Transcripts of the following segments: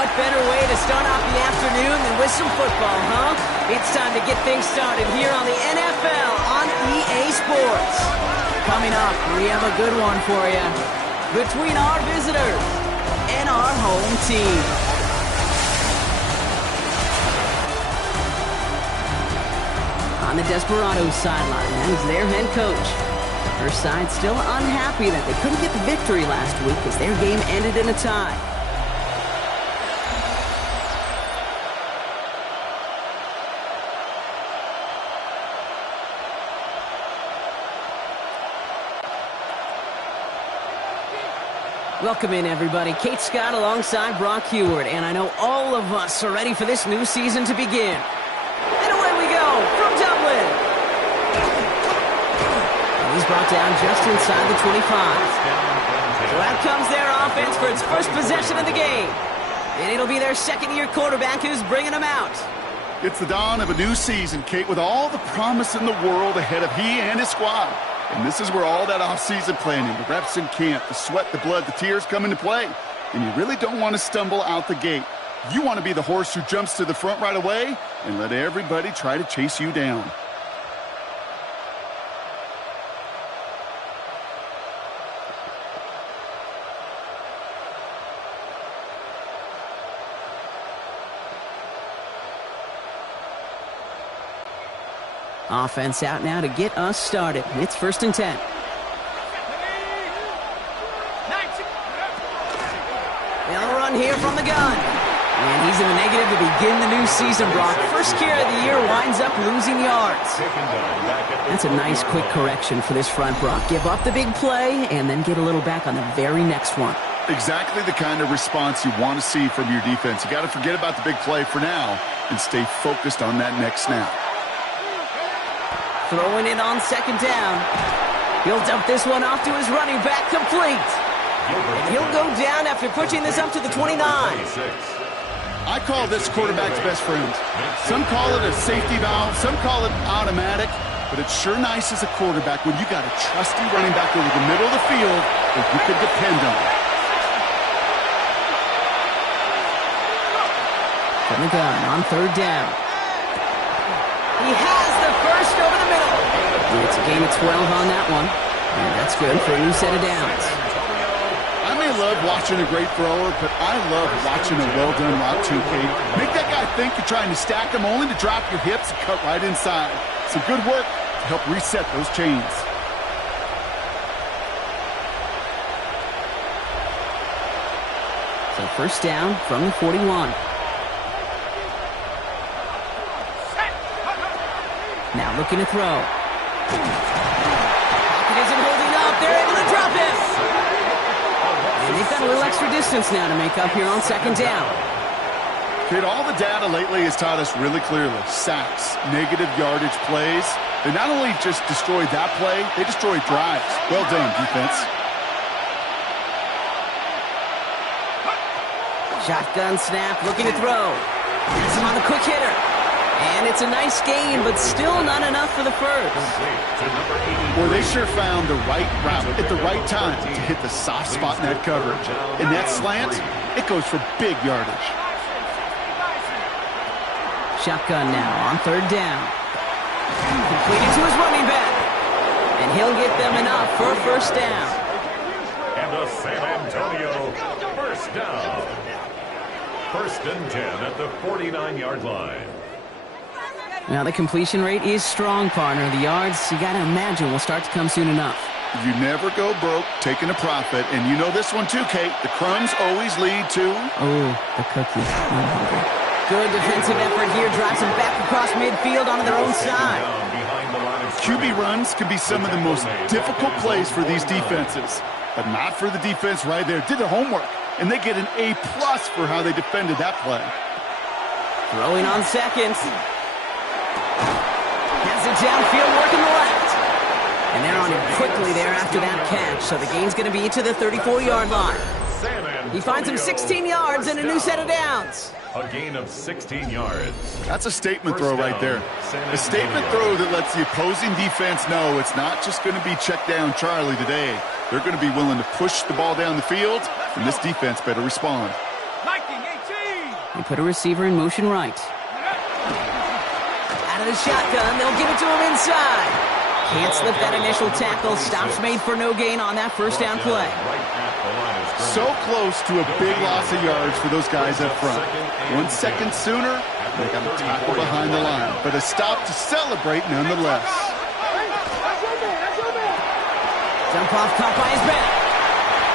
what better way to start off the afternoon than with some football, huh? It's time to get things started here on the NFL on EA Sports. Coming up, we have a good one for you between our visitors and our home team. On the Desperados sideline, that is their head coach. Her side still unhappy that they couldn't get the victory last week as their game ended in a tie. Welcome in, everybody. Kate Scott alongside Brock Heward, and I know all of us are ready for this new season to begin. And away we go from Dublin. And he's brought down just inside the 25. So out comes their offense for its first possession of the game. And it'll be their second-year quarterback who's bringing them out. It's the dawn of a new season, Kate, with all the promise in the world ahead of he and his squad. And this is where all that off-season planning, the reps in camp, the sweat, the blood, the tears come into play. And you really don't want to stumble out the gate. You want to be the horse who jumps to the front right away and let everybody try to chase you down. Offense out now to get us started. It's 1st and 10. They'll run here from the gun. And he's in the negative to begin the new season, Brock. First carry of the year winds up losing yards. That's a nice quick correction for this front, Brock. Give up the big play and then get a little back on the very next one. Exactly the kind of response you want to see from your defense. You got to forget about the big play for now and stay focused on that next snap. Throwing it on 2nd down. He'll dump this one off to his running back, complete. And he'll go down after pushing this up to the 29. I call this quarterback's best friend. Some call it a safety valve, some call it automatic, but it's sure nice as a quarterback when you got a trusty running back over the middle of the field that you could depend on. From the gun on 3rd down. He has the first over the middle. It's a gain of 12 on that one. And that's good for a new set of downs. I may love watching a great thrower, but I love watching a well-done route too, Kate. Make that guy think you're trying to stack him only to drop your hips and cut right inside. Some good work to help reset those chains. So 1st down from the 41. Now looking to throw. Pocket isn't holding up. They're able to drop it. And they've got a little extra distance now to make up here on 2nd down. Kid, all the data lately has taught us really clearly. Sacks, negative yardage plays. They not only just destroyed that play, they destroyed drives. Well done, defense. Shotgun snap, looking to throw. He's on the quick hitter. And it's a nice gain, but still not enough for the first. Well, they sure found the right route at the right time to hit the soft spot in that coverage. And that slant, it goes for big yardage. Shotgun now on 3rd down. Completed to his running back. And he'll get them enough for a 1st down. And a San Antonio 1st down. 1st and 10 at the 49-yard line. Now, the completion rate is strong, partner. The yards, you got to imagine, will start to come soon enough. You never go broke taking a profit. And you know this one too, Kate. The crumbs always lead to... Oh, the cookie. I'm hungry. Good defensive effort here. Drives them back across midfield onto their own side. QB runs can be some of the most difficult plays for these defenses. But not for the defense right there. Did their homework. And they get an A+ for how they defended that play. Throwing on 2nd. Has it downfield, working the left. And they're on him quickly there after that catch. So the gain's going to be to the 34-yard line. He finds him 16 yards and a new set of downs. A gain of 16 yards. That's a statement throw right there. A statement throw that lets the opposing defense know it's not just going to be check down Charlie today. They're going to be willing to push the ball down the field, and this defense better respond. 19-18. They put a receiver in motion right. Out of the shotgun, they'll give it to him inside. Can't slip that initial tackle. Stops made for no gain on that first down play. So close to a big loss of yards for those guys up front. 1 second sooner, they got a tackle behind the line, but a stop to celebrate nonetheless. Dump off caught by his back.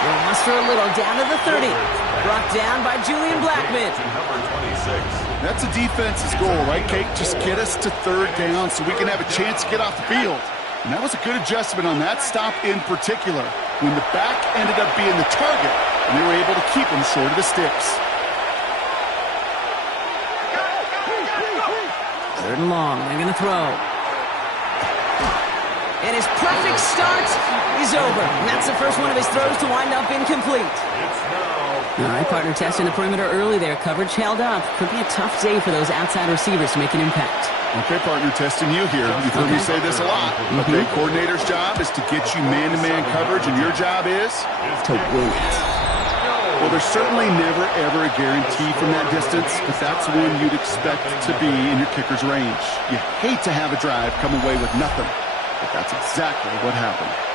Will muster a little down to the 30. Brought down by Julian Blackman. That's a defense's goal, right, Kate? Just get us to third down so we can have a chance to get off the field. And that was a good adjustment on that stop in particular, when the back ended up being the target, and they were able to keep him short of the sticks. Third and long, they're going to throw. And his perfect start is over. And that's the first one of his throws to wind up incomplete. All right, partner testing the perimeter early there. Coverage held up. Could be a tough day for those outside receivers to make an impact. Okay, partner, testing you here. You've heard me say this a lot. Okay, coordinator's job is to get you man-to-man coverage, and your job is? To win it. Well, there's certainly never, ever a guarantee from that distance, but that's when you'd expect to be in your kicker's range. You hate to have a drive come away with nothing, but that's exactly what happened.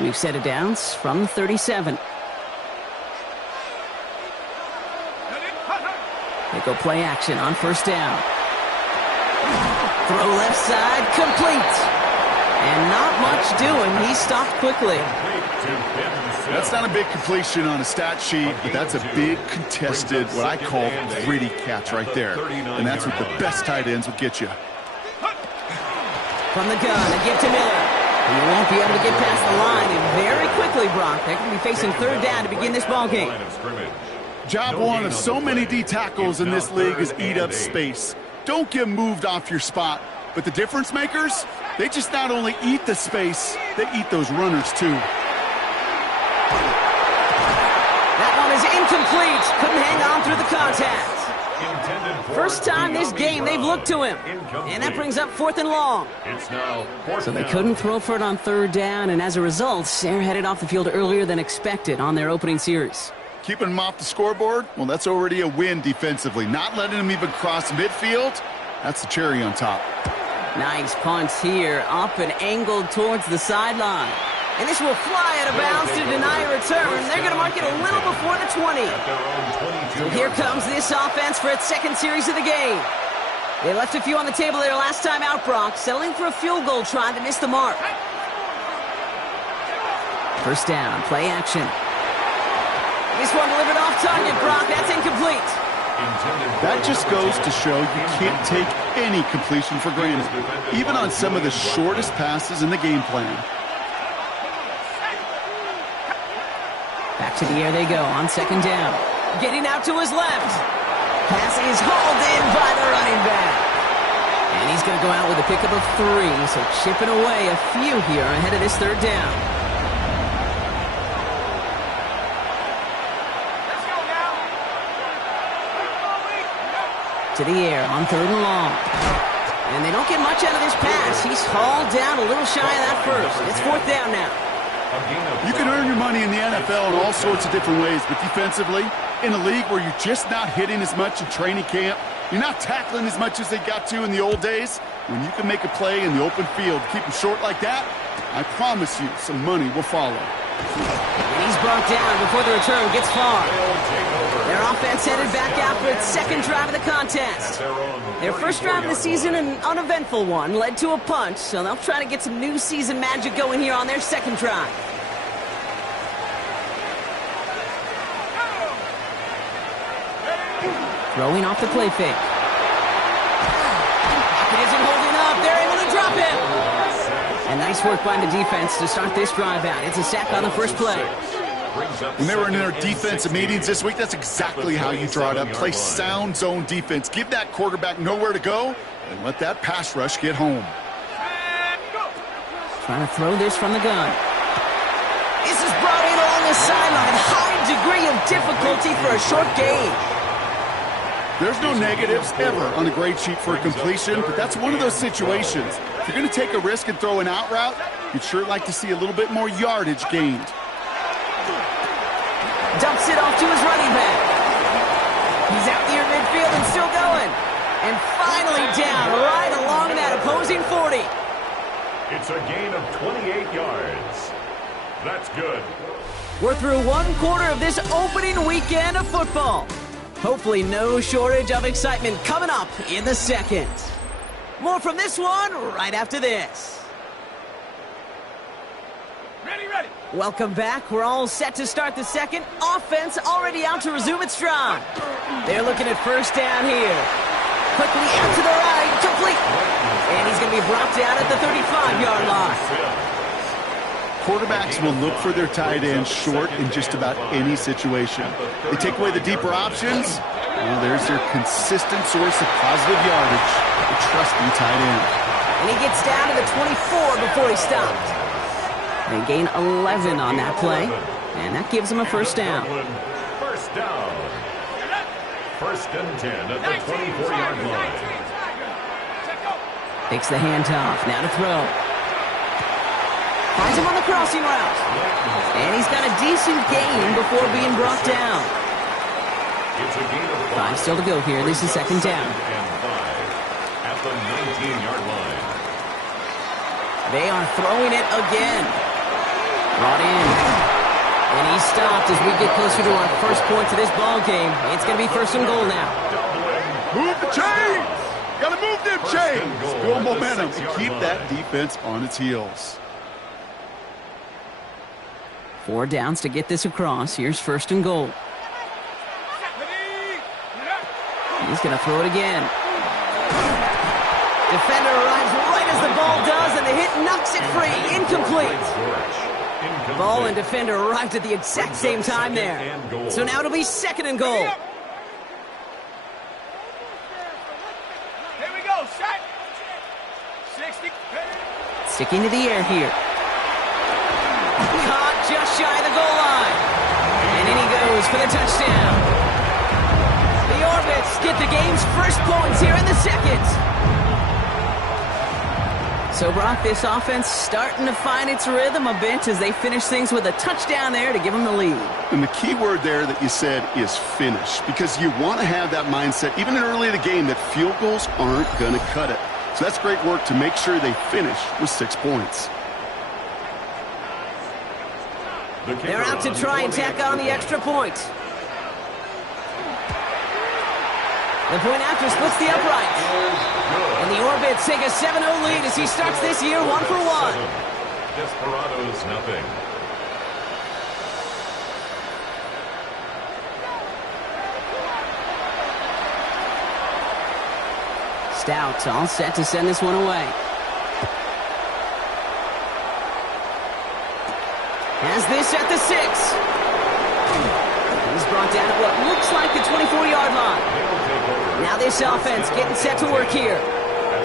New set of downs from the 37. They go play action on first down. Throw left side, complete. And not much doing. He stopped quickly. That's not a big completion on a stat sheet, but that's a big contested, what I call gritty catch right there. And that's what the best tight ends will get you. From the gun, a give to Miller. He won't be able to get past the line, and very quickly, Brock, they're going to be facing third down to begin this ballgame. Job one of so many D tackles in this league is eat up space. Don't get moved off your spot. But the difference makers, they just not only eat the space, they eat those runners too. That one is incomplete. Couldn't hang on through the contact. First time this game they've looked to him. And that brings up fourth and long. So they couldn't throw for it on third down, and as a result, they're headed off the field earlier than expected on their opening series. Keeping them off the scoreboard? Well, that's already a win defensively. Not letting them even cross midfield, that's the cherry on top. Nice punt here, up and angled towards the sideline. And this will fly out of bounds to deny a return. They're going to mark it a little before the 20. So here comes this offense for its second series of the game. They left a few on the table their last time out, Brock, settling for a field goal try that missed the mark. First down, play action. This one delivered off target, Brock. That's incomplete. That just goes to show you can't take any completion for granted, even on some of the shortest passes in the game plan. Back to the air they go on second down. Getting out to his left. Pass is hauled in by the running back. And he's going to go out with a pickup of 3, so chipping away a few here ahead of this third down. To the air on third and long. And they don't get much out of this pass. He's hauled down a little shy of that first. It's fourth down now. You can earn your money in the NFL in all sorts of different ways, but defensively, in a league where you're just not hitting as much in training camp, you're not tackling as much as they got to in the old days, when you can make a play in the open field, keep them short like that, I promise you some money will follow. And he's brought down before the return gets far. Their offense headed back out for its second drive of the contest. Their first drive of the season, an uneventful one, led to a punt, so they'll try to get some new season magic going here on their second drive. Throwing off the play fake. Pocket isn't holding up. They're able to drop him. And nice work by the defense to start this drive out. It's a sack on the first play. When they were in their defensive meetings this week, that's exactly how you draw it up. Play sound zone defense. Give that quarterback nowhere to go and let that pass rush get home. Trying to throw this from the gun. This is brought in along the sideline. High degree of difficulty for a short gain. There's no negatives ever on a grade sheet for a completion, but that's one of those situations. If you're going to take a risk and throw an out route, you'd sure like to see a little bit more yardage gained. Dumps it off to his running back. He's out near midfield and still going. And finally down right along that opposing 40. It's a gain of 28 yards. That's good. We're through one quarter of this opening weekend of football. Hopefully no shortage of excitement coming up in the second. More from this one right after this. Ready. Welcome back. We're all set to start the second. Offense already out to resume its stride. They're looking at first down here. Quickly out to the right, complete. And he's going to be brought down at the 35-yard line. Quarterbacks will look for their tight ends short in just about any situation. They take away the deeper options. Well, there's their consistent source of positive yardage, the trusting tight end. And he gets down to the 24 before he stopped. They gain 11 on that play, and that gives him a first down. First down. First and 10 at the 24-yard line. Takes the handoff, now to throw. Finds him on the crossing route. And he's got a decent gain before being brought down. It's a gain of 5 still to go here. This is second down. And 5 at the 19-yard line. They are throwing it again. Brought in. And he stopped as we get closer to our first point to this ball game. It's going to be first and goal now. Move the chains! Got to move them chains! Build momentum and keep that defense on its heels. 4 downs to get this across. Here's first and goal. He's going to throw it again. Defender arrives right as the ball does, and the hit knocks it free. Incomplete. Ball and defender arrived at the exact same time there. So now it'll be second and goal. Here we go, set. 60. Sticking to the air here. Caught just shy of the goal line. And in he goes for the touchdown. The Orbits get the game's first points here in the second. So, Brock, this offense starting to find its rhythm a bit as they finish things with a touchdown there to give them the lead. And the key word there that you said is finish, because you want to have that mindset, even early in the game, that field goals aren't going to cut it. So that's great work to make sure they finish with 6 points. They're out to try and tack on the extra point. The point after splits the uprights. And the Orbits take a 7-0 lead as he starts this year 1 for 1. Desperados, nothing. Stout all set to send this one away. Has this at the 6. He's brought down at what looks like the 24-yard line. Now this offense getting set to work here.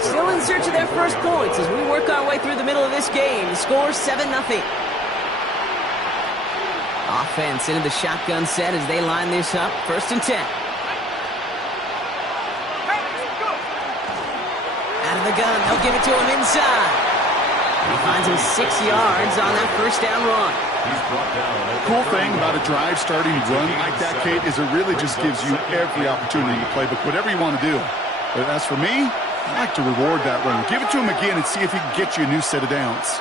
Still in search of their first points as we work our way through the middle of this game. The score 7-0. Offense into the shotgun set as they line this up. First and 10. Out of the gun. They'll give it to him inside. And he finds him 6 yards on that first down run. Cool thing about a drive starting run like that, Kate, is it really just gives you every opportunity to play, but whatever you want to do. But as for me, I like to reward that run. Give it to him again and see if he can get you a new set of downs.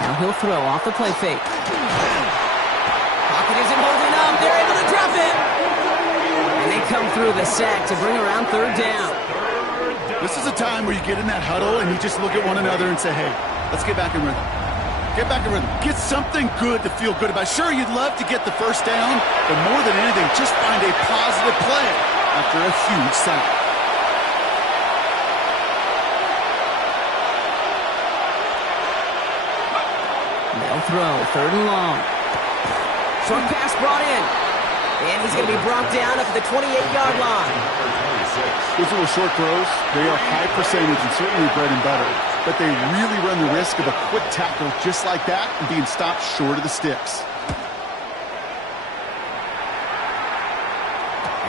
Now he'll throw off the play fake. Pocket isn't holding up. They're able to drop it. And they come through the sack to bring around third down. This is a time where you get in that huddle and you just look at one another and say, hey, let's get back in rhythm. Get back in rhythm. Get something good to feel good about. Sure, you'd love to get the first down, but more than anything, just find a positive play after a huge sack. They'll throw, third and long. Short pass brought in. And he's going to be brought down up at the 28-yard line. Those little short throws, they are high percentage and certainly bread and butter. But they really run the risk of a quick tackle just like that and being stopped short of the sticks.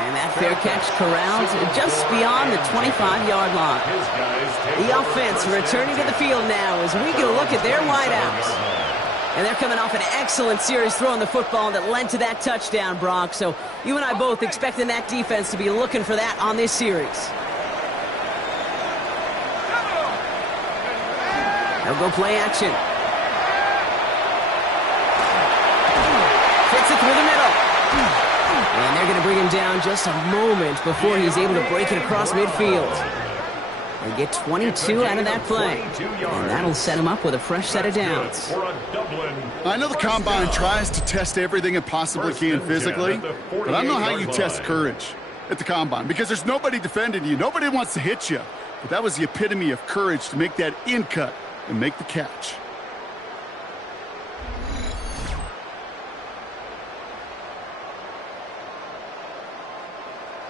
And that fair catch corralled just beyond the 25-yard line. The offense returning to the field now as we get a look at their wideouts. And they're coming off an excellent series throwing the football that led to that touchdown, Brock. So you and I both expecting that defense to be looking for that on this series. They'll go play action. Fits it through the middle. And they're going to bring him down just a moment before he's able to break it across midfield. They get 22 out of that play. And that'll set him up with a fresh set of downs. I know the Combine tries to test everything it possibly can physically, but I don't know how you test courage at the Combine because there's nobody defending you. Nobody wants to hit you. But that was the epitome of courage to make that in cut and make the catch.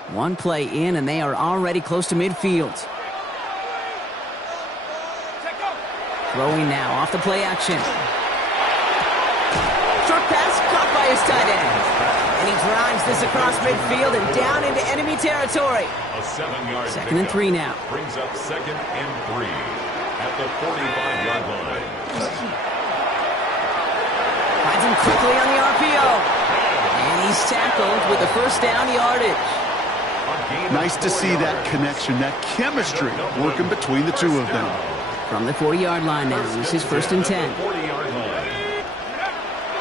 One play in, and they are already close to midfield. Throwing now off the play action. Short pass caught by his tight end. And he drives this across midfield and down into enemy territory. A 7-yard 2nd and 3 now. Brings up 2nd and 3 at the 45-yard line. Finds him quickly on the RPO. And he's tackled with the first down yardage. Nice to see that connection, that chemistry working between the two of them. From the 40-yard line now, this is 1st and 10.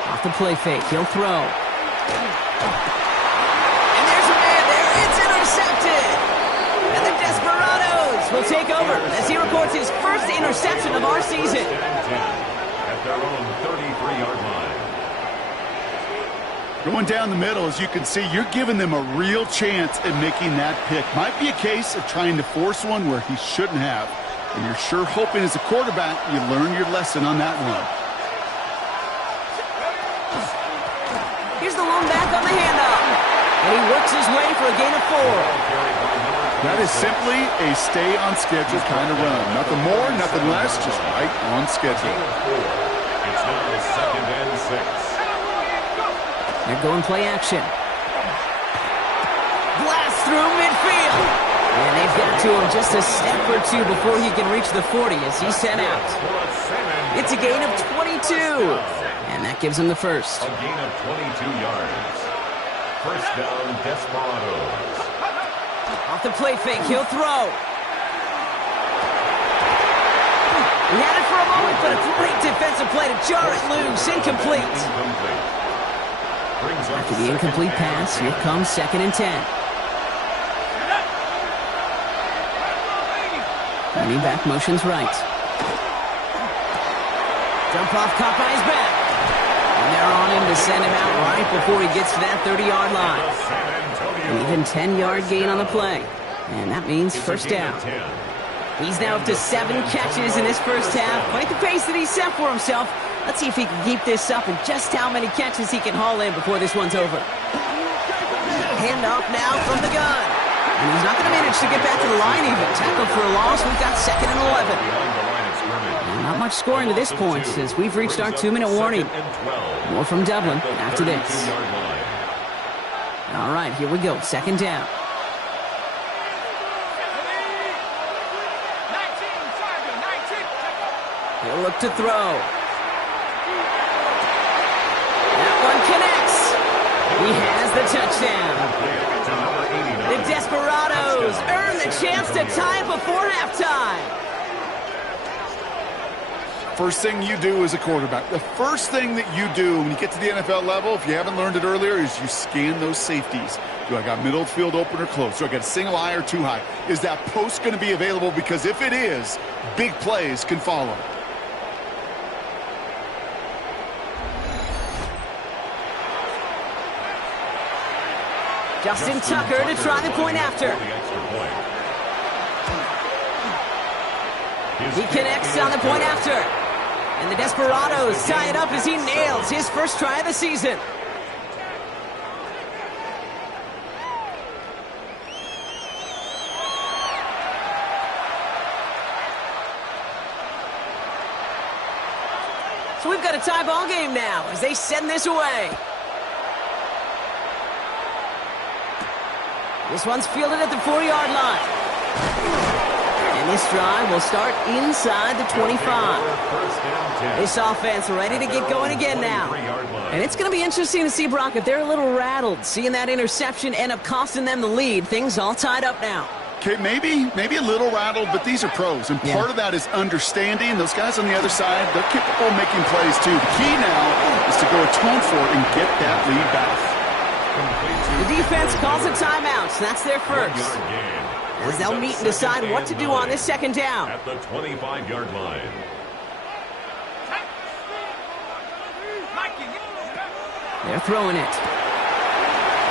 Off the play fake, he'll throw. And there's a man there, it's intercepted! And the Desperados will take over as he records his first interception of our season. At their own 33-yard line. Going down the middle, as you can see, you're giving them a real chance at making that pick. Might be a case of trying to force one where he shouldn't have. And you're sure hoping as a quarterback you learn your lesson on that one. Here's the lone back on the handoff. And he works his way for a gain of 4. That is simply a stay on schedule kind of run. Nothing more, nothing less, just right on schedule. It's now 2nd and 6. They're going play action. Blast through midfield. And they've got to him just a step or two before he can reach the 40 as he's sent out. It's a gain of 22. And that gives him the first. A gain of 22 yards. First down, Desperados. Off the play fake, he'll throw. He had it for a moment, but a great defensive play to jar it loose. Incomplete. After the incomplete pass, here comes 2nd and 10. Running back motions right. Jump off, caught by his back. And they're on him to send him out right before he gets to that 30-yard line. An even 10-yard gain on the play. And that means first down. He's now up to 7 catches in this first half. Quite the pace that he set for himself. Let's see if he can keep this up and just how many catches he can haul in before this one's over. Handoff now from the gun. And he's not going to manage to get back to the line even. Tackled for a loss. We've got 2nd and 11. And not much scoring to this point since we've reached our 2-minute warning. More from Dublin after this. All right, here we go. 2nd down. He'll look to throw. That one connects. He has the touchdown. The Desperados earn the chance to tie it before halftime. First thing you do as a quarterback, the first thing that you do when you get to the NFL level, if you haven't learned it earlier, is you scan those safeties. Do I got middle field open or close? Do I got a single high or too high? Is that post going to be available? Because if it is, big plays can follow. Justin Tucker to try the point after. He connects on the point after. And the Desperados tie it up as he nails his first try of the season. So we've got a tie ball game now as they send this away. This one's fielded at the 4-yard line. And this drive will start inside the 25. This offense ready to get going again now. And it's going to be interesting to see, Brock, if they're a little rattled, seeing that interception end up costing them the lead. Things all tied up now. Okay, maybe a little rattled, but these are pros, and part of that is understanding. Those guys on the other side, they're capable of making plays too. The key now is to go atone for it and get that lead back. The defense calls a timeout, so that's their first. As they'll meet and decide what to do on this second down. At the 25-yard line. They're throwing it.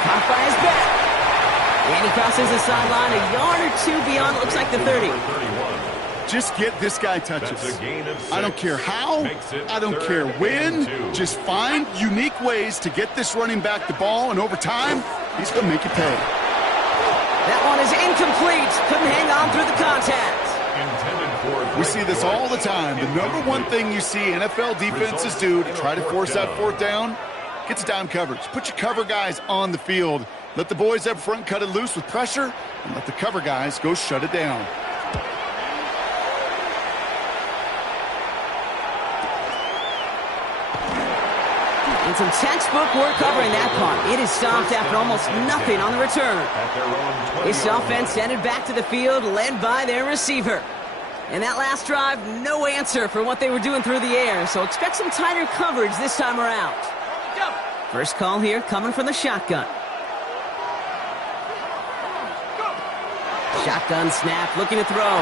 Caught by his back. And he crosses the sideline a yard or two beyond, looks like the 30. Just get this guy touches. I don't care how, I don't care when. Just find unique ways to get this running back the ball, and over time, he's going to make you pay. That one is incomplete. Couldn't hang on through the contact. We see this all the time. The number one thing you see NFL defenses do to try to force that fourth down, get to dime coverage. Put your cover guys on the field. Let the boys up front cut it loose with pressure, and let the cover guys go shut it down. And some textbook work covering that punt. It is stopped after almost nothing on the return. This offense headed back to the field, led by their receiver. And that last drive, no answer for what they were doing through the air, so expect some tighter coverage this time around. First call here coming from the shotgun. Shotgun snap, looking to throw.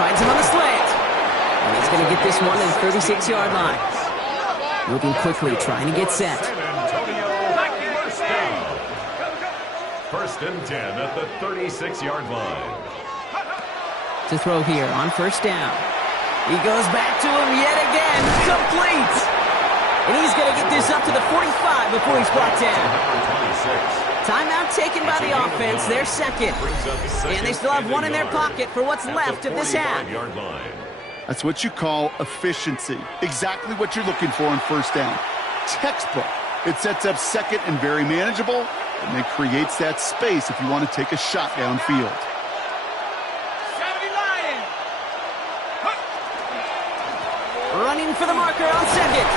Finds him on the slant. And he's going to get this one at the 36-yard line. Moving quickly, trying to get set. First and 10 at the 36-yard line. To throw here on first down. He goes back to him yet again. Complete. And he's going to get this up to the 45 before he's brought down. Timeout taken by the offense, their second. And they still have one in their pocket for what's left of this half. That's what you call efficiency. Exactly what you're looking for on first down. Textbook. It sets up second and very manageable, and then creates that space if you want to take a shot downfield. Running for the marker on second.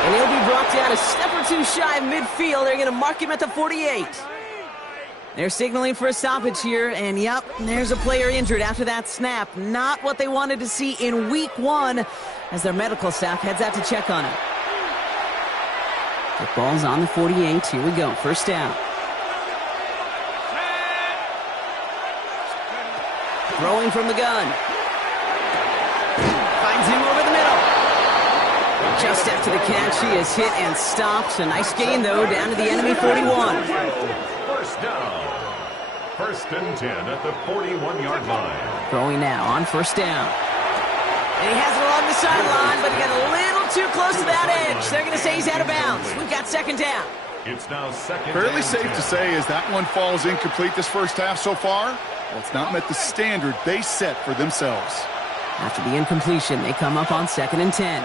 And he'll be brought down a step or two shy of midfield. They're going to mark him at the 48. They're signaling for a stoppage here, and yep, there's a player injured after that snap. Not what they wanted to see in week one as their medical staff heads out to check on him. The ball's on the 48. Here we go. First down. Throwing from the gun. Finds him over the middle. Just after the catch, he is hit and stopped. A nice gain, though, down to the enemy 41. First down. First and 10 at the 41-yard line. Throwing now on first down. And he has it along the sideline, but he got a little too close to that edge. They're going to say he's out of bounds. We've got second down. It's now second. Fairly safe to say as that one falls incomplete this first half so far. Well, it's not met the standard they set for themselves. After the incompletion, they come up on second and 10.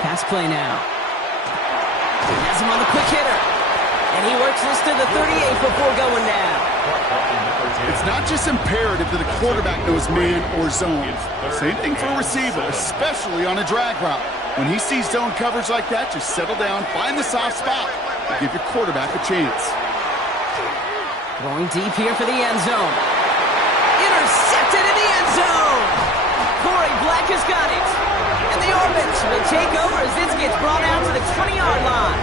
Pass play now. He has him on the quick hitter. And he works this to the 38 before going down. It's not just imperative that a quarterback knows man or zone. Same thing for a receiver, especially on a drag route. When he sees zone coverage like that, just settle down, find the soft spot, and give your quarterback a chance. Going deep here for the end zone. Intercepted in the end zone. Corey Black has got it. And the Orbits will take over as this gets brought out to the 20-yard line.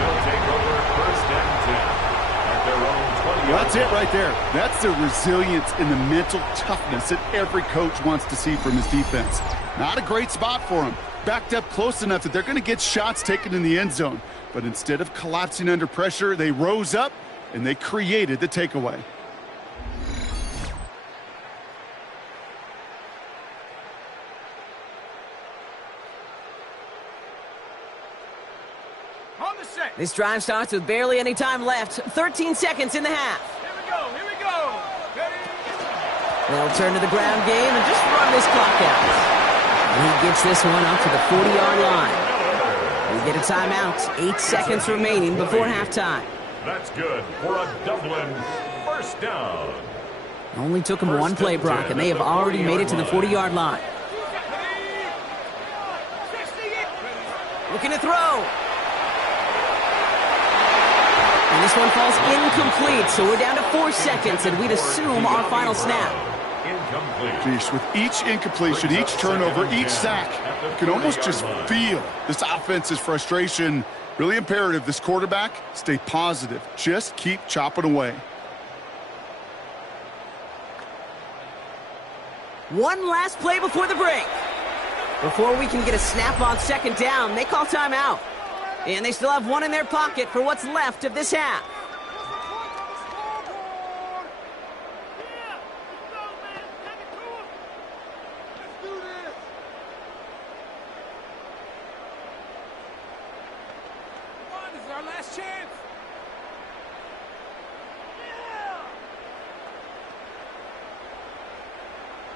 They'll take over first and 10 at their own 20. Well, that's it right there. That's the resilience and the mental toughness that every coach wants to see from his defense. Not a great spot for him. Backed up close enough that they're going to get shots taken in the end zone. But instead of collapsing under pressure, they rose up and they created the takeaway. On the set. This drive starts with barely any time left. 13 seconds in the half. Here we go, here we go. Ready? They'll turn to the ground game and just run this clock out. And he gets this one up to the 40-yard line. We get a timeout. 8 seconds remaining before halftime. That's good for a Dublin first down. Only took them one play, Brock, and they have already made it to the 40-yard line. Looking to throw. And this one falls incomplete, so we're down to 4 seconds, and we'd assume our final snap. Incomplete. Jeez, with each incompletion, each turnover, each sack, you can almost just feel this offense's frustration. Really imperative, this quarterback, stay positive. Just keep chopping away. One last play before the break. Before we can get a snap on second down, they call timeout. And they still have one in their pocket for what's left of this half.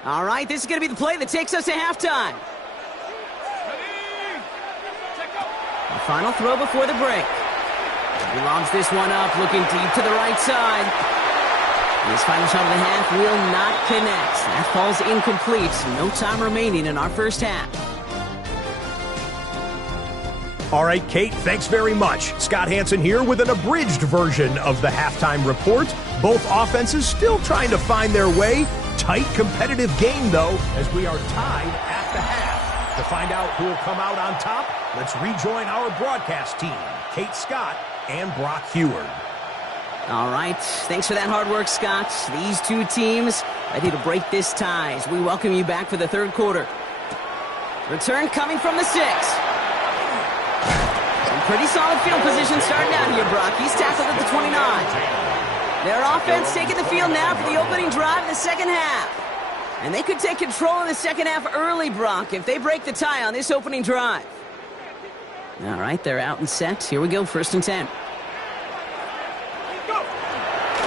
All right, this is going to be the play that takes us to halftime. The final throw before the break. He lobs this one up, looking deep to the right side. And his final shot of the half will not connect. That falls incomplete. No time remaining in our first half. All right, Kate, thanks very much. Scott Hansen here with an abridged version of the halftime report. Both offenses still trying to find their way. Tight, competitive game, though, as we are tied at the half. To find out who will come out on top, let's rejoin our broadcast team, Kate Scott and Brock Heward. All right, thanks for that hard work, Scott. These two teams ready to break this tie as we welcome you back for the third quarter. Return coming from the 6. Some pretty solid field position starting out here, Brock. He's tackled at the 29. Their offense taking the field now for the opening drive in the second half. And they could take control in the second half early, Brock, if they break the tie on this opening drive. All right, they're out and set. Here we go, 1st and 10.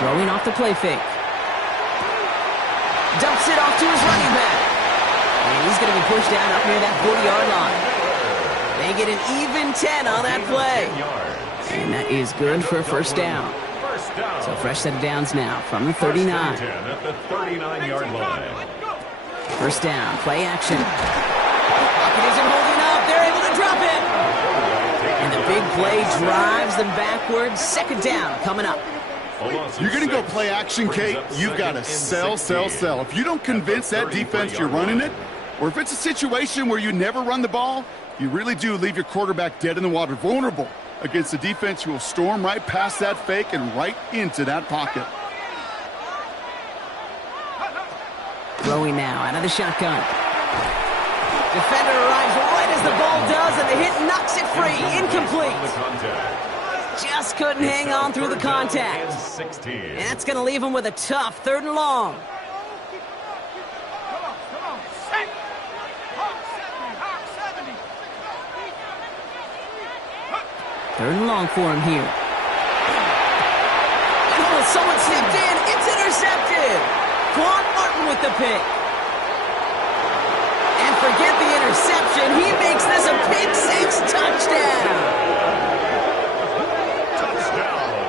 Throwing off the play fake. Dumps it off to his running back. And he's going to be pushed down up near that 40-yard line. They get an even 10 on that play. And that is good for a first down. So fresh set of downs now from the 39. At the 39-yard line. First down, play action. Pocket isn't holding up. They're able to drop it. And the big play drives them backwards. Second down coming up. You're going to go play action, Kate. You've got to sell. If you don't convince that defense you're running it, or if it's a situation where you never run the ball, you really do leave your quarterback dead in the water, vulnerable against a defense who will storm right past that fake and right into that pocket. Throwing now out of the shotgun. Defender arrives right as the ball does, and the hit knocks it free. Incomplete. Just couldn't hang on through the contact. And that's going to leave him with a tough 3rd and long. Third and long for him here. Oh, someone stepped in. It's intercepted. Quan Martin with the pick. And forget the interception. He makes this a pick 6 touchdown.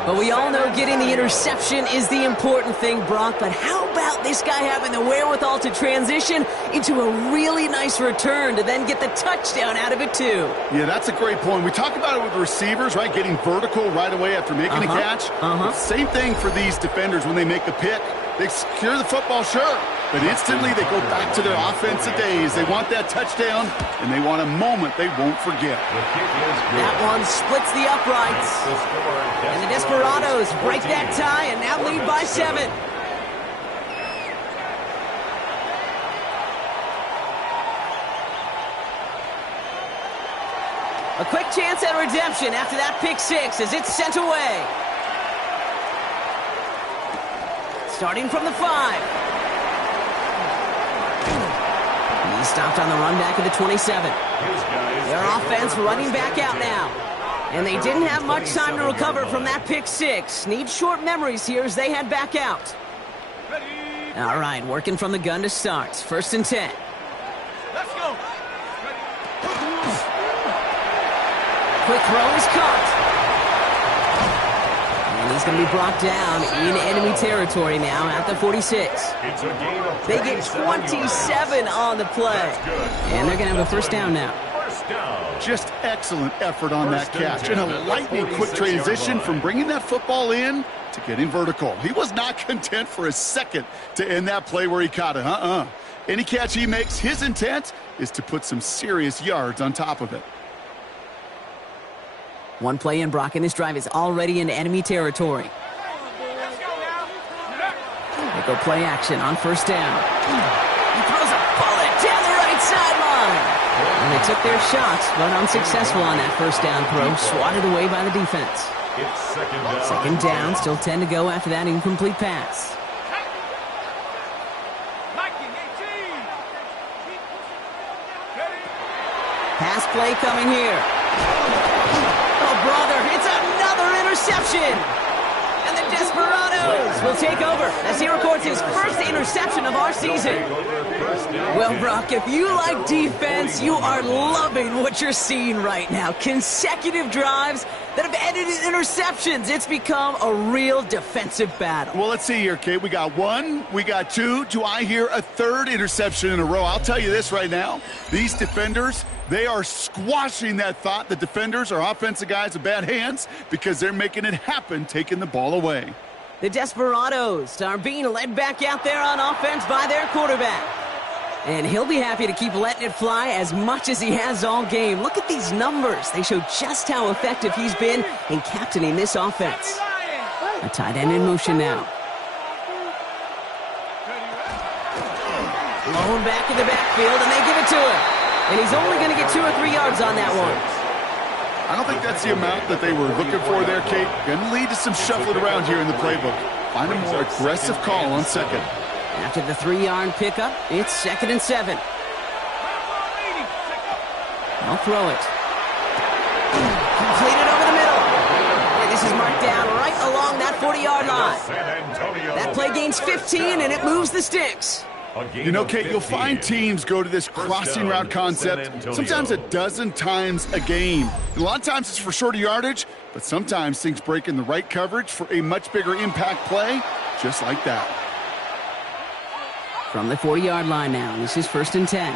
But we all know getting the interception is the important thing, Brock. But how about this guy having the wherewithal to transition into a really nice return to then get the touchdown out of it, too? Yeah, that's a great point. We talk about it with receivers, right? Getting vertical right away after making a catch. Same thing for these defenders when they make a pick. They secure the football, sure, but instantly they go back to their offensive days. They want that touchdown, and they want a moment they won't forget. That one splits the uprights. And the Desperados break that tie and now lead by 7. A quick chance at redemption after that pick 6 as it's sent away. Starting from the 5. He's stopped on the run back at the 27. Their offense running back out now. And they didn't have much time to recover from that pick six. Need short memories here as they head back out. All right, working from the gun to start. 1st and 10. Let's go. Quick throw is caught. And he's going to be brought down in enemy territory now at the 46. They get 27 on the play. And they're going to have a first down now. Just excellent effort on that catch. And a lightning quick transition from bringing that football in to getting vertical. He was not content for a second to end that play where he caught it. Any catch he makes, his intent is to put some serious yards on top of it. One play in, Brock, and this drive is already into enemy territory. They go play action on 1st down. He throws a bullet down the right sideline. And they took their shots, but unsuccessful on that 1st down throw. Swatted away by the defense. Second down, still 10 to go after that incomplete pass. Pass play coming here. Oh, brother, it's another interception. And the Desperados will take over as he records his first interception of our season. Well, Brock, if you like defense, you are loving what you're seeing right now. Consecutive drives that have ended in interceptions. It's become a real defensive battle. Well, let's see here, Kate. We got 1, we got 2. Do I hear a 3rd interception in a row? I'll tell you this right now. These defenders, they are squashing that thought. The defenders are offensive guys with bad hands because they're making it happen, taking the ball away. The Desperados are being led back out there on offense by their quarterback. And he'll be happy to keep letting it fly as much as he has all game. Look at these numbers. They show just how effective he's been in captaining this offense. A tight end in motion now. Blown back in the backfield, and they give it to him. And he's only going to get 2 or 3 yards on that one. I don't think that's the amount that they were looking for there, Kate. Going to lead to some shuffling around here in the playbook. Find a more aggressive call on 2nd. After the 3-yard pickup, it's 2nd and 7. I'll throw it. Completed over the middle. And this is marked down right along that 40-yard line. That play gains 15, and it moves the sticks. You know, Kate, you'll find teams go to this crossing route concept sometimes a dozen times a game. And a lot of times it's for shorter yardage, but sometimes things break in the right coverage for a much bigger impact play, just like that. From the 40-yard line now, this is 1st and 10.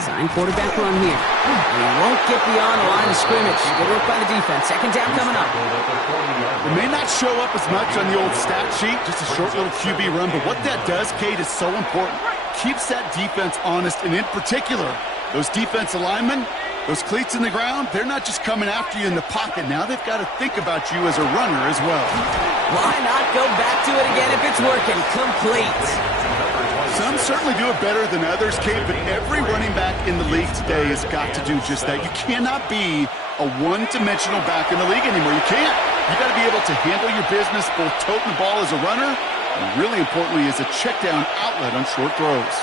Design quarterback run here. And he won't get beyond the line of scrimmage. Good work by the defense. 2nd down coming up. It may not show up as much on the old stat sheet, just a short little QB run, but what that does, Kate, is so important. Keeps that defense honest, and in particular, those defensive linemen, those cleats in the ground, they're not just coming after you in the pocket. Now they've got to think about you as a runner as well. Why not go back to it again if it's working? Complete. Some certainly do it better than others, Kate, but every running back in the league today has got to do just that. You cannot be a one-dimensional back in the league anymore. You can't. You got to be able to handle your business, both toting the ball as a runner, and really importantly as a check-down outlet on short throws.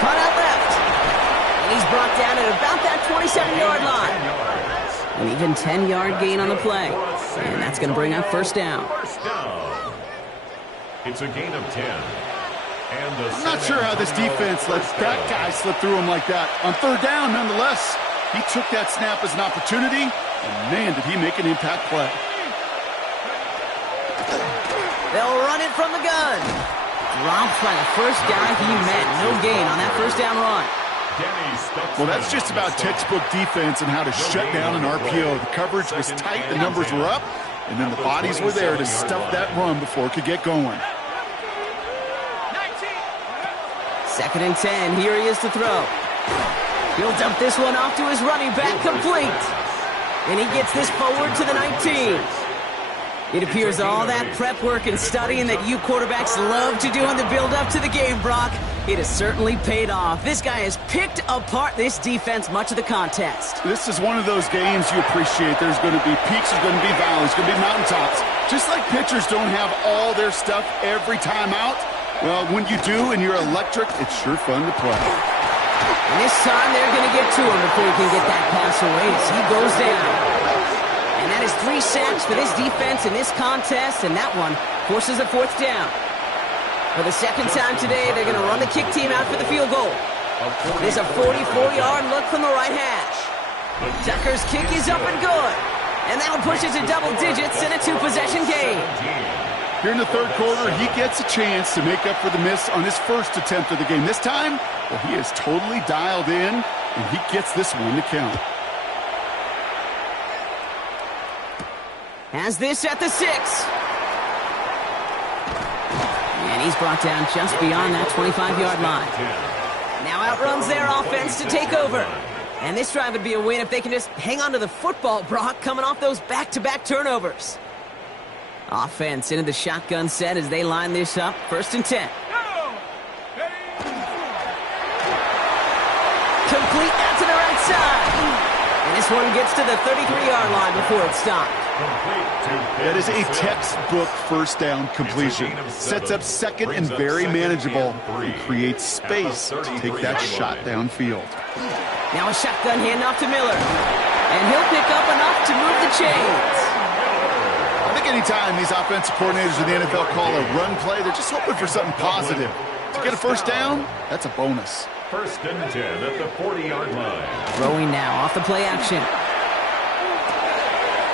Cut out left. And he's brought down at about that 27-yard line. An even 10-yard gain on the play. And that's going to bring up 1st down. It's a gain of 10. I'm not sure how this defense lets that guy slip through him like that. On 3rd down, nonetheless, he took that snap as an opportunity, and man, did he make an impact play. They'll run it from the gun. Dropped by the first guy he met. No gain on that 1st down run. Well, that's just about textbook defense and how to shut down an RPO. The coverage was tight, the numbers were up, and then the bodies were there to stuff that run before it could get going. 2nd and 10. Here he is to throw. He'll dump this one off to his running back, complete. And he gets this forward to the 19. It appears all that prep work and studying that you quarterbacks love to do on the build-up to the game, Brock, it has certainly paid off. This guy has picked apart this defense much of the contest. This is one of those games you appreciate. There's going to be peaks, there's going to be valleys, there's going to be mountaintops. Just like pitchers don't have all their stuff every time out, Well, when you do and you're electric, it's sure fun to play. And this time they're going to get to him before he can get that pass away as he goes down. And that is 3 sacks for this defense in this contest, and that one forces a 4th down. For the 2nd time today, they're going to run the kick team out for the field goal. There's a 44-yard look from the right hash. Tucker's kick is up and good. And that'll push it to double digits in a 2-possession game. Here in the 3rd quarter, he gets a chance to make up for the miss on his first attempt of the game. This time, well, he is totally dialed in, and he gets this one to count. Has this at the 6. And he's brought down just beyond that 25-yard line. Now outruns their offense to take over. And this drive would be a win if they can just hang on to the football, Brock, coming off those back-to-back turnovers. Offense into the shotgun set as they line this up. 1st and 10. Complete out to the right side. And this one gets to the 33-yard line before it's stopped. That is a textbook 1st down completion. Sets up 2nd and very manageable. And creates space to take that shot downfield. Now a shotgun handoff to Miller. And he'll pick up enough to move the chains. I think anytime these offensive coordinators in the NFL call a run play, they're just hoping for something positive. To get a 1st down, that's a bonus. 1st and 10 at the 40-yard line. Throwing now off the play action.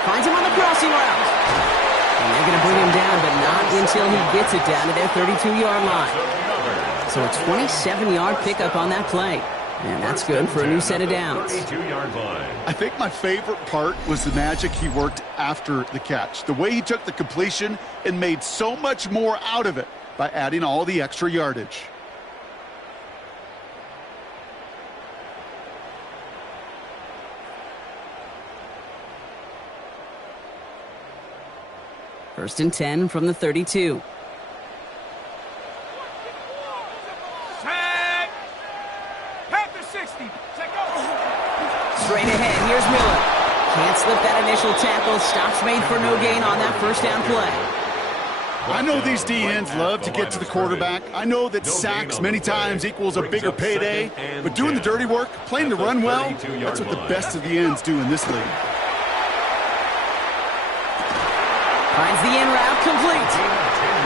Finds him on the crossing route. And they're going to bring him down, but not until he gets it down to their 32-yard line. So a 27-yard pickup on that play. And that's good for a new set of downs. I think my favorite part was the magic he worked after the catch. The way he took the completion and made so much more out of it by adding all the extra yardage. First and 10 from the 32. Straight ahead, here's Miller. Can't slip that initial tackle. Stops made for no gain on that 1st down play. I know these D-ends love to get to the quarterback. I know that sacks many times equals a bigger payday. But doing the dirty work, playing the run well, that's what the best of the ends do in this league. Finds the in route complete.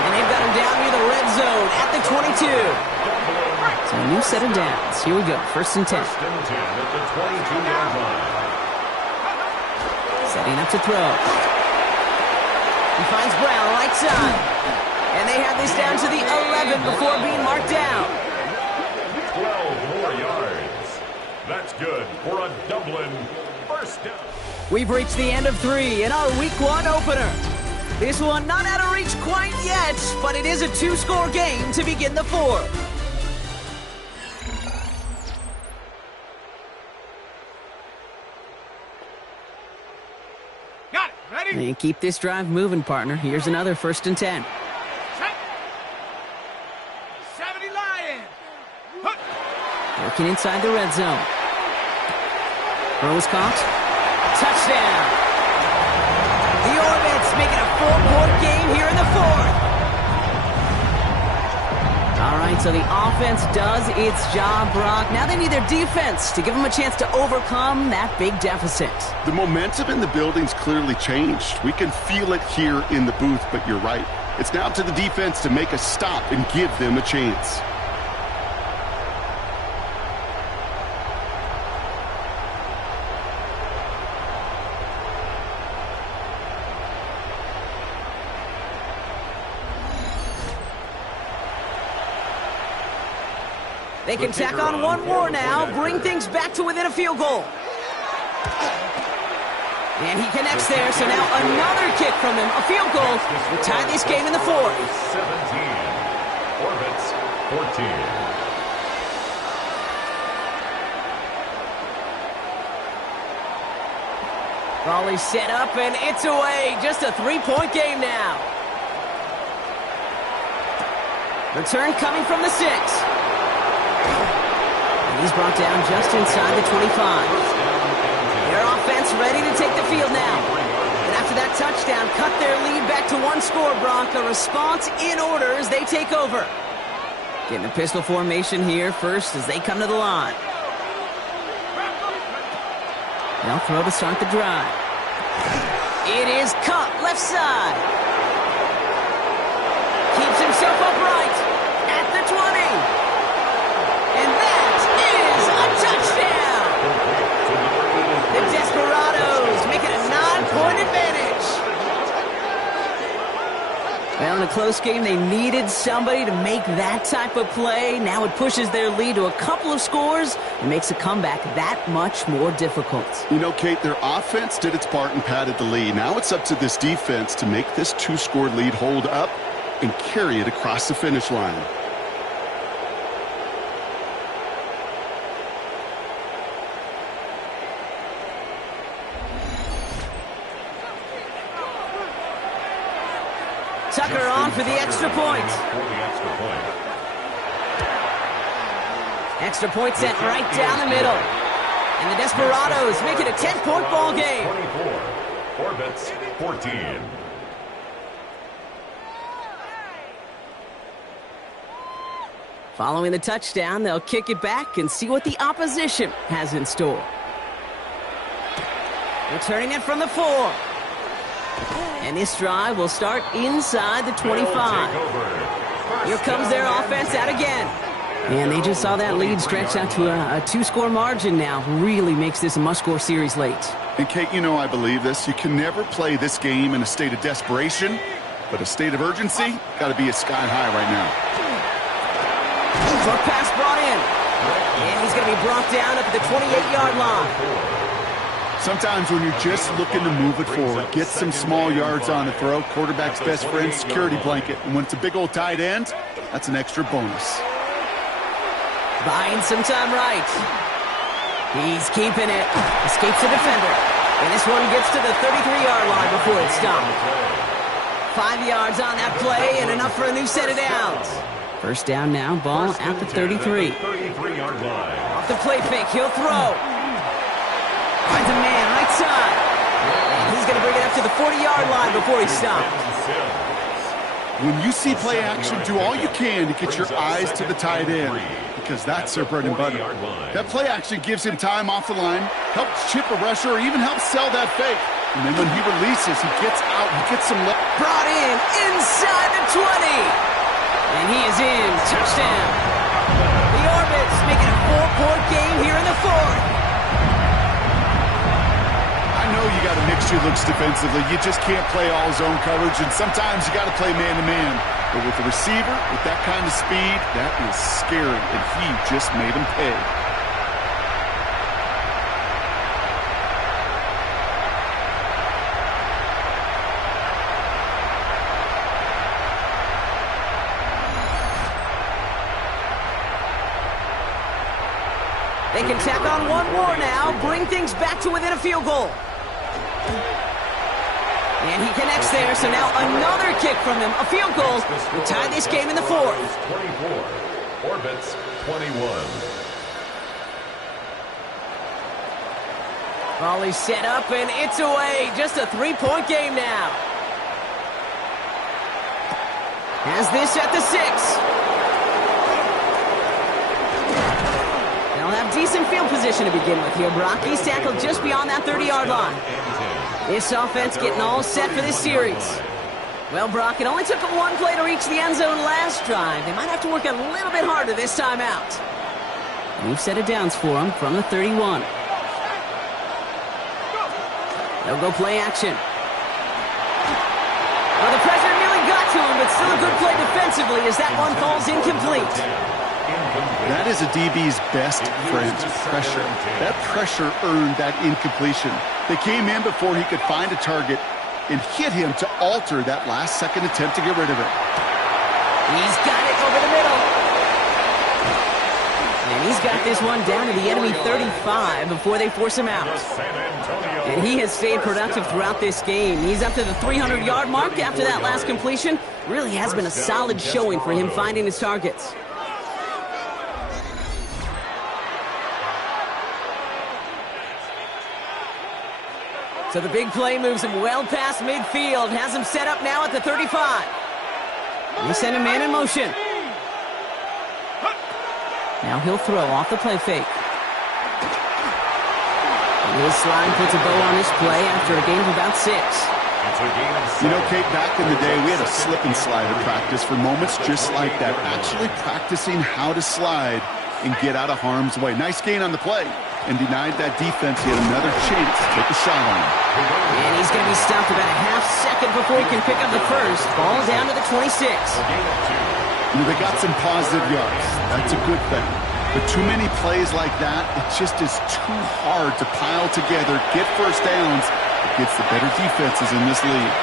And they've got him down near the red zone at the 22. So a new set of downs. Here we go. 1st and 10. 1st and 10 at the 22-yard line. Setting up to throw. He finds Brown right side. And they have this down to the 11 before being marked down. 12 more yards. That's good for a Dublin 1st down. We've reached the end of 3 in our Week 1 opener. This one not out of reach quite yet, but it is a 2-score game to begin the 4th. Got it. Ready? And keep this drive moving, partner. Here's another 1st and 10. Set. 70 Lions. Working inside the red zone. Throw is caught. Touchdown. The Orbits making a 4-point game here in the 4th. All right, so the offense does its job, Brock. Now they need their defense to give them a chance to overcome that big deficit. The momentum in the building's clearly changed. We can feel it here in the booth, but you're right. It's now to the defense to make a stop and give them a chance. They can tack on one more now, bring things back to within a field goal. And he connects there, so now another kick from him, a field goal, to tie this game in the 4th. 17, Orbits 14. Raleigh set up, and it's away. Just a 3-point game now. Return coming from the 6. And he's brought down just inside the 25. Their offense ready to take the field now. And after that touchdown, cut their lead back to 1 score, Brock. A response in order as they take over. Getting a pistol formation here first as they come to the line. They'll throw to start the drive. It is Cup, left side. Keeps himself upright at the 20. And that is a touchdown. The Desperados make it a 9-point advantage. Well, in a close game, they needed somebody to make that type of play. Now it pushes their lead to a couple of scores and makes a comeback that much more difficult. You know, Kate, their offense did its part and padded the lead. Now it's up to this defense to make this 2-score lead hold up and carry it across the finish line. Tucker on for the extra point. Extra point sent right down the middle. And the Desperados make it a 10-point ball game. 24. Orbits 14. Following the touchdown, they'll kick it back and see what the opposition has in store. Returning it from the 4. And this drive will start inside the 25. Here comes their offense out again. And they just saw that lead stretch out to a 2-score margin now. Really makes this a must-score series late. And, Kate, you know I believe this. You can never play this game in a state of desperation, but a state of urgency got to be at sky high right now. Short pass brought in. And he's going to be brought down up at the 28-yard line. Sometimes when you're just looking to move it forward, get some small yards on the throw, quarterback's best friend, security blanket. And when it's a big old tight end, that's an extra bonus. Buying some time right. He's keeping it. Escapes the defender. And this one gets to the 33-yard line before it's stopped. 5 yards on that play and enough for a new set of downs. First down now, ball at the 33. 33-yard line. Off the play fake, he'll throw. Finds a man right side. And he's going to bring it up to the 40-yard line before he stopped. When you see play action, do all you can to get your eyes to the tight end, because that's their bread and butter. That play action gives him time off the line, helps chip a rusher, or even helps sell that fake. And then when he releases, he gets out, he gets some left. Brought in inside the 20. And he is in. Touchdown. The Orbits making a 4-point game here in the 4th. I know you got to mix your looks defensively. You just can't play all zone coverage, and sometimes you got to play man-to-man. But with the receiver, with that kind of speed, that is scary, and he just made him pay. They can tack on one more now, bring things back to within a field goal. And he connects there, so now another kick from them. A field goal will tie this game in the 4th. 24. Orbits 21. Volley set up, and it's away. Just a 3-point game now. Has this at the 6. They'll have decent field position to begin with here. Brock, he's tackled just beyond that 30-yard line. This offense getting all set for this series. Well, Brock, it only took them one play to reach the end zone last drive. They might have to work a little bit harder this time out. We've set it downs for them from the 31. They'll go play action. Well, the pressure nearly got to him, but still a good play defensively as that one falls incomplete. That is a DB's best friend, pressure. That pressure earned that incompletion. They came in before he could find a target and hit him to alter that last-second attempt to get rid of it. He's got it over the middle. And he's got this one down to the enemy 35 before they force him out. And he has stayed productive throughout this game. He's up to the 300-yard mark after that last completion. Really has been a solid showing for him finding his targets. So the big play moves him well past midfield. Has him set up now at the 35. They send a man in motion. Now he'll throw off the play fake. And his slide puts a bow on his play after a gain of about 6. You know, Kate, back in the day, we had a slip and slide at practice for moments just like that. Actually practicing how to slide and get out of harm's way. Nice gain on the play. And denied that defense. He had another chance to take a shot on him. And he's going to be stopped about a half second before he can pick up the first. Ball down to the 26. You know, they got some positive yards. That's a good thing. But too many plays like that, it just is too hard to pile together, get first downs against the better defenses in this league.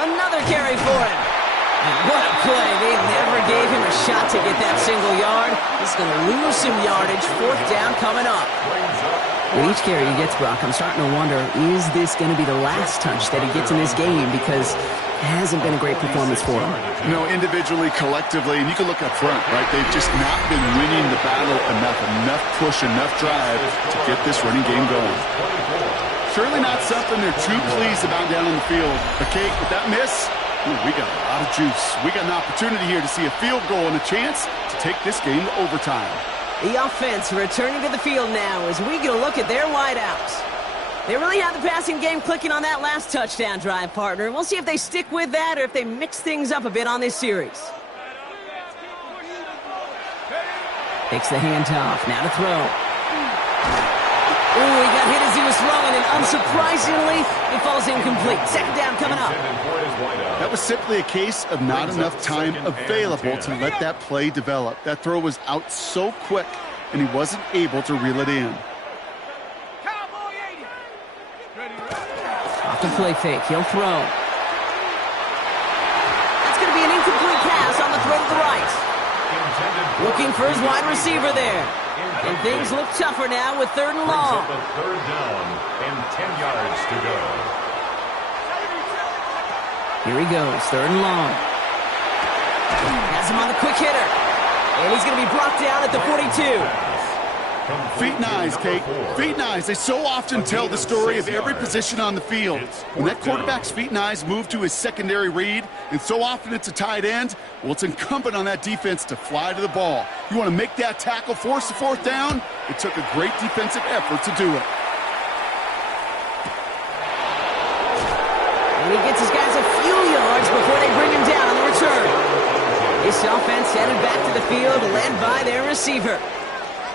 Another carry for him. And what a play. They never gave him a shot to get that single yard. He's going to lose some yardage. 4th down coming up. With each carry he gets, Brock, I'm starting to wonder, is this going to be the last touch that he gets in this game? Because it hasn't been a great performance for him. You know, individually, collectively, and you can look up front, right? They've just not been winning the battle enough push, enough drive to get this running game going. Surely not something they're too pleased about down on the field. But, Kate, with that miss, we got a lot of juice. We got an opportunity here to see a field goal and a chance to take this game to overtime. The offense returning to the field now as we get a look at their wideouts. They really have the passing game clicking on that last touchdown drive, partner. We'll see if they stick with that or if they mix things up a bit on this series. Takes the handoff. Now to throw. Ooh, he got hit as he was throwing, and unsurprisingly, it falls incomplete. 2nd down coming up. That was simply a case of not enough time available to let that play develop. That throw was out so quick, and he wasn't able to reel it in. Off the play fake, he'll throw. That's going to be an incomplete pass on the throw to the right. Looking for his wide receiver there. And things look tougher now with 3rd and long. 3rd down and 10 yards to go. Here he goes, 3rd and long. Has him on the quick hitter. And he's going to be brought down at the 42. Feet and eyes, Kate. Feet and eyes. They so often tell the story of every position on the field. When that quarterback's feet and eyes move to his secondary read, and so often it's a tight end, well, it's incumbent on that defense to fly to the ball. You want to make that tackle, force the 4th down? It took a great defensive effort to do it. And he gets his guys a few yards before they bring him down on the return. This offense headed back to the field, led by their receiver.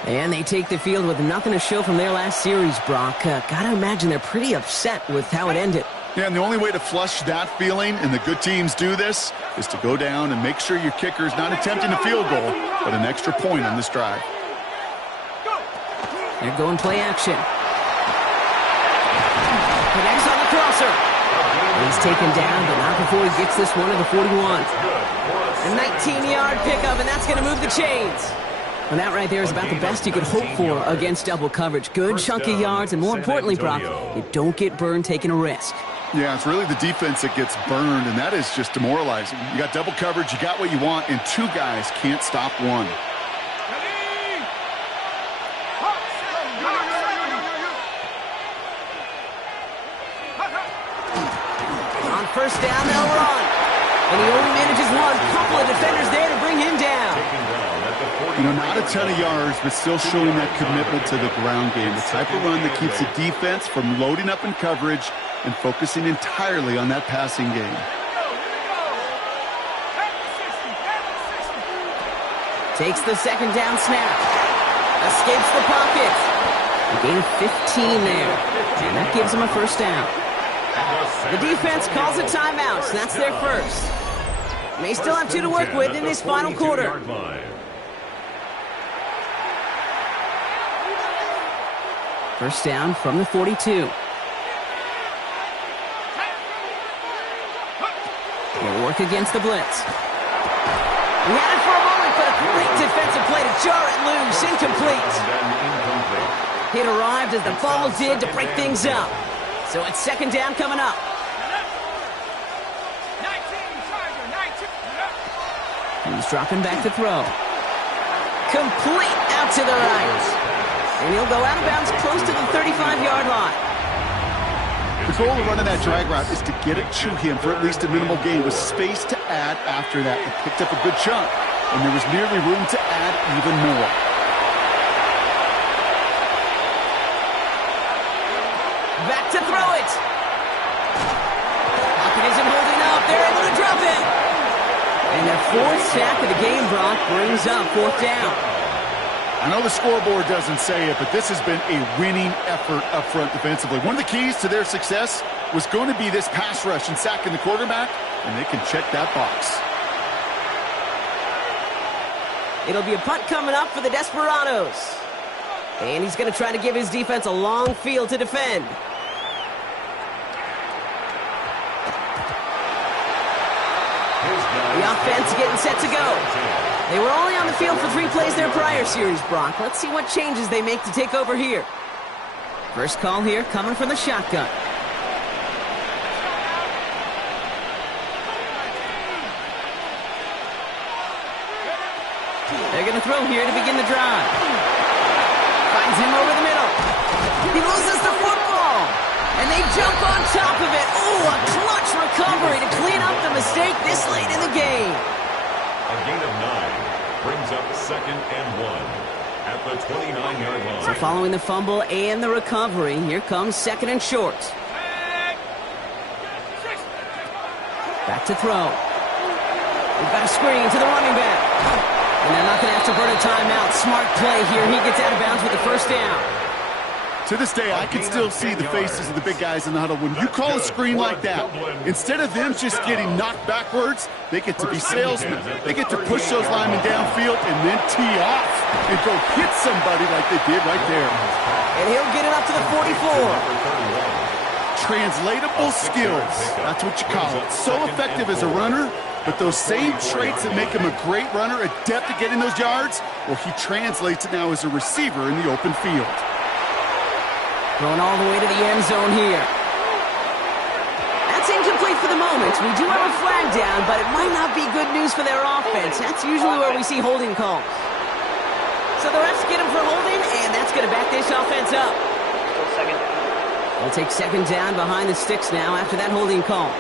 And they take the field with nothing to show from their last series, Brock. Gotta imagine they're pretty upset with how it ended. Yeah, and the only way to flush that feeling, and the good teams do this, is to go down and make sure your kicker's not attempting a field goal, but an extra point on this drive. They're going play action. Connects on the crosser. He's taken down, but not before he gets this one to the 41. A 19-yard pickup, and that's going to move the chains. And that right there is about the best you could hope for against double coverage. Good chunky yards, and more importantly, Brock, you don't get burned taking a risk. Yeah, it's really the defense that gets burned, and that is just demoralizing. You got double coverage, you got what you want, and 2 guys can't stop one. On 1st down, they'll run. And he only manages one. Couple of defenders there to bring him down. You know, not a ton of yards, but still showing that commitment to the ground game. The type of run that keeps the defense from loading up in coverage and focusing entirely on that passing game. Takes the 2nd down snap. Escapes the pocket. A gain of 15 there. And that gives him a 1st down. The defense calls a timeout, so that's their first. They still have 2 to work with in this final quarter. First down from the 42. They'll work against the blitz. He had it for a moment, but a great defensive play to jar it loose. Incomplete. Hit arrived as the ball did to break things up. So it's 2nd down coming up. He's dropping back to throw. Complete out to the right. And he'll go out of bounds close to the 35-yard line. The goal of running that drag route is to get it to him for at least a minimal gain with space to add after that. They picked up a good chunk, and there was nearly room to add even more. Back to throw it. Pocket isn't holding up. They're able to drop it. And their fourth sack of the game, Brock, brings up fourth down. I know the scoreboard doesn't say it, but this has been a winning effort up front defensively. One of the keys to their success was going to be this pass rush and sacking the quarterback, and they can check that box. It'll be a punt coming up for the Desperados. And he's going to try to give his defense a long field to defend. The offense getting set to go. They were only on the field for 3 plays their prior series, Brock. Let's see what changes they make to take over here. First call here coming from the shotgun. They're going to throw here to begin the drive. Finds him over the middle. He loses the football. And they jump on top of it. Oh, a clutch recovery to clean up the mistake this late in the game. A gain of 9 brings up 2nd and 1 at the 29-yard line. So following the fumble and the recovery, here comes 2nd and short. Back to throw. We've got a screen to the running back. And they're not going to have to burn a timeout. Smart play here. He gets out of bounds with the first down. To this day, I can still see the faces of the big guys in the huddle. When you call a screen like that, instead of them just getting knocked backwards, they get to be salesmen. They get to push those linemen downfield and then tee off and go hit somebody like they did right there. And he'll get it up to the 44. Translatable skills. That's what you call it. So effective as a runner, but those same traits that make him a great runner, adept at getting those yards, well, he translates it now as a receiver in the open field. Going all the way to the end zone here. That's incomplete for the moment. We do have a flag down, but it might not be good news for their offense. That's usually where we see holding calls. So the refs get him for holding, and that's going to back this offense up. They'll take 2nd down behind the sticks now after that holding call.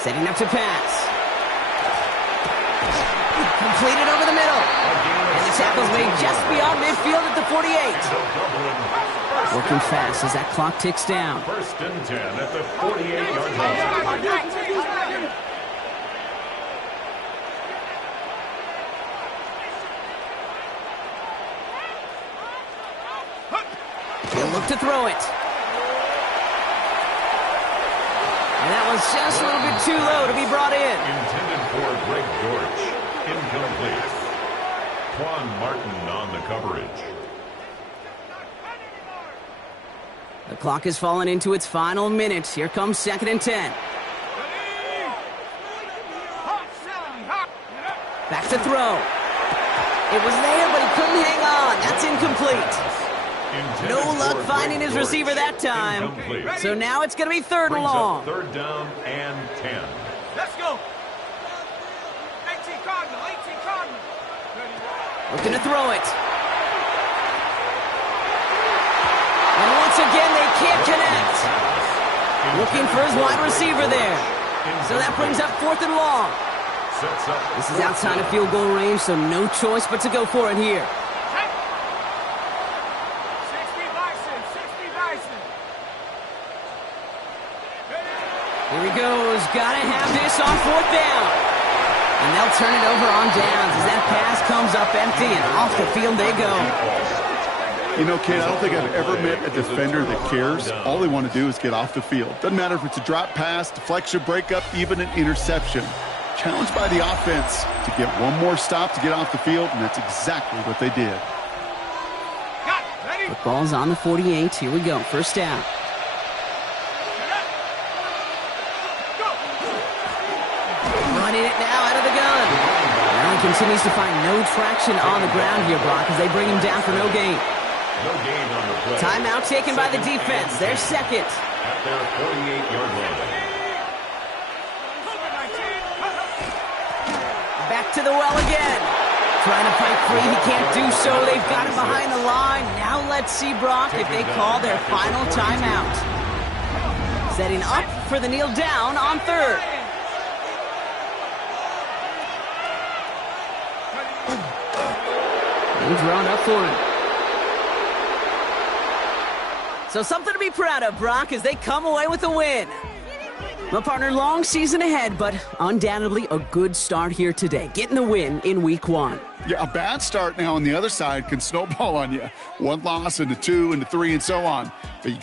Setting up to pass. Completed over the middle. And the tackle's made just beyond midfield at the 48. Working fast as that clock ticks down. 1st and 10 at the 48-yard line. He'll look to throw it. And that was just a little bit too low to be brought in. Intended for Greg Dortch. Incomplete. Quan Martin on the coverage. The clock has fallen into its final minutes. Here comes 2nd and 10. Back to throw. It was there, but he couldn't hang on. That's incomplete. No luck finding his receiver that time. So now it's going to be 3rd and long. 3rd down and 10. Let's go. 18 Cardinal, 18 Cardinal. Looking to throw it. And once again, they can't connect. Looking for his wide receiver there. So that brings up 4th and long. This is outside of field goal range, so no choice but to go for it here. 60 Bison. Here he goes. Gotta have this on 4th down. And they'll turn it over on downs as that pass comes up empty and off the field they go. You know, Kate, I don't think I've ever met a defender that cares. All they want to do is get off the field. Doesn't matter if it's a drop pass, deflection, breakup, even an interception. Challenged by the offense to get one more stop to get off the field, and that's exactly what they did. Football's on the 48. Here we go. 1st down. Running it now out of the gun. Now he continues to find no traction on the ground here, Brock, as they bring him down for no gain. No gain on the play. Timeout taken by the defense. They're 2nd. At their 48-yard line. Back to the well again. Trying to fight free, he can't do so. They've got him behind the line. Now let's see, Brock, if they call their final timeout. Setting up for the kneel down on third. He's drawn up for him. So something to be proud of, Brock, as they come away with a win. Well, partner, long season ahead, but undoubtedly a good start here today, getting the win in week 1. Yeah, a bad start now on the other side can snowball on you. 1 loss into 2 into 3 and so on. But you get